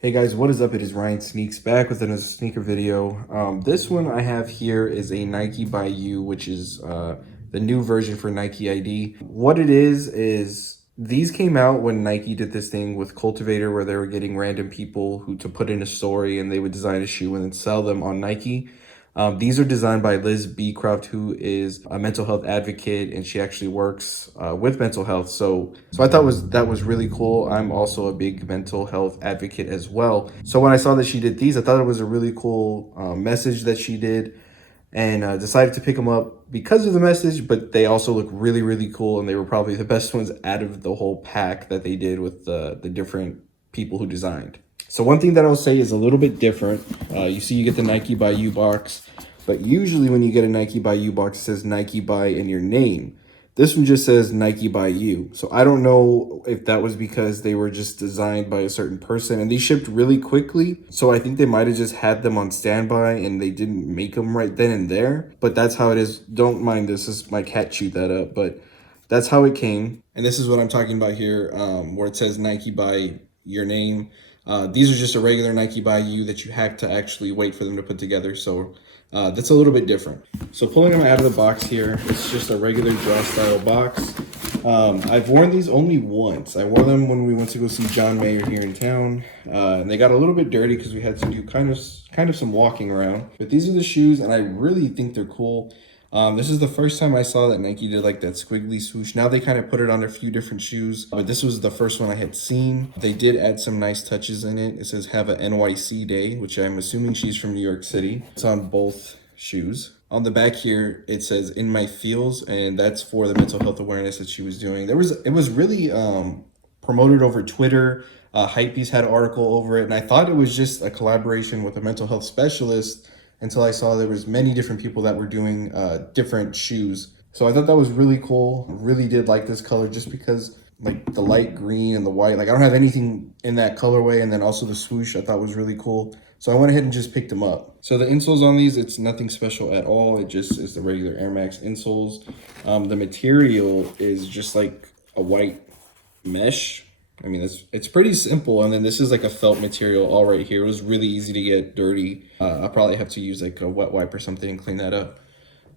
Hey guys, what is up? It is Ryan Sneaks back with another sneaker video. This one I have here is a Nike by You, which is the new version for Nike ID. What it is these came out when Nike did this thing with Cultivator where they were getting random people who to put in a story and they would design a shoe and then sell them on Nike. These are designed by Liz Beecroft, who is a mental health advocate, and she actually works with mental health. So I thought that was really cool. I'm also a big mental health advocate as well. So when I saw that she did these, I thought it was a really cool message that she did, and decided to pick them up because of the message. But they also look really, really cool, and they were probably the best ones out of the whole pack that they did with the different people who designed. So one thing that I'll say is a little bit different. You see, you get the Nike by You box, but usually when you get a Nike by You box, it says Nike by in your name. This one just says Nike by You. So I don't know if that was because they were just designed by a certain person and they shipped really quickly. So I think they might have just had them on standby and they didn't make them right then and there. But that's how it is. Don't mind this. This is my cat chewed that up, but that's how it came. And this is what I'm talking about here, where it says Nike by your name. These are just a regular Nike by You that you have to actually wait for them to put together. So that's a little bit different. So pulling them out of the box here, it's just a regular draw style box. I've worn these only once. I wore them when we went to go see John Mayer here in town. And they got a little bit dirty because we had to do kind of some walking around. But these are the shoes and I really think they're cool. This is the first time I saw that Nike did like that Squiggly Swoosh. Now they kind of put it on a few different shoes, but this was the first one I had seen. They did add some nice touches in it. It says have a NYC day, which I'm assuming she's from New York City. It's on both shoes. On the back here, it says in my feels, and that's for the mental health awareness that she was doing. It was really promoted over Twitter. Hypebeast had an article over it, and I thought it was just a collaboration with a mental health specialist until I saw there was many different people that were doing different shoes. So I thought that was really cool. Really did like this color just because like the light green and the white, like I don't have anything in that colorway, and then also the swoosh I thought was really cool. So I went ahead and just picked them up. So the insoles on these, it's nothing special at all. It just is the regular Air Max insoles. The material is just like a white mesh. I mean, it's pretty simple. And then this is like a felt material all right here. It was really easy to get dirty. I'll probably have to use like a wet wipe or something and clean that up.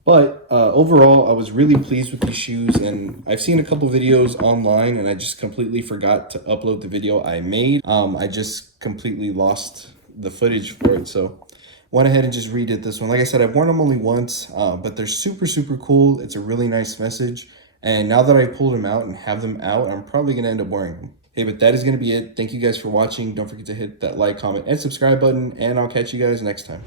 But overall, I was really pleased with these shoes. And I've seen a couple videos online and I just completely forgot to upload the video I made. I just completely lost the footage for it. So went ahead and just redid this one. Like I said, I've worn them only once, but they're super, super cool. It's a really nice message. And now that I pulled them out and have them out, I'm probably going to end up wearing them. Hey, but that is going to be it. Thank you guys for watching. Don't forget to hit that like, comment, and subscribe button, and I'll catch you guys next time.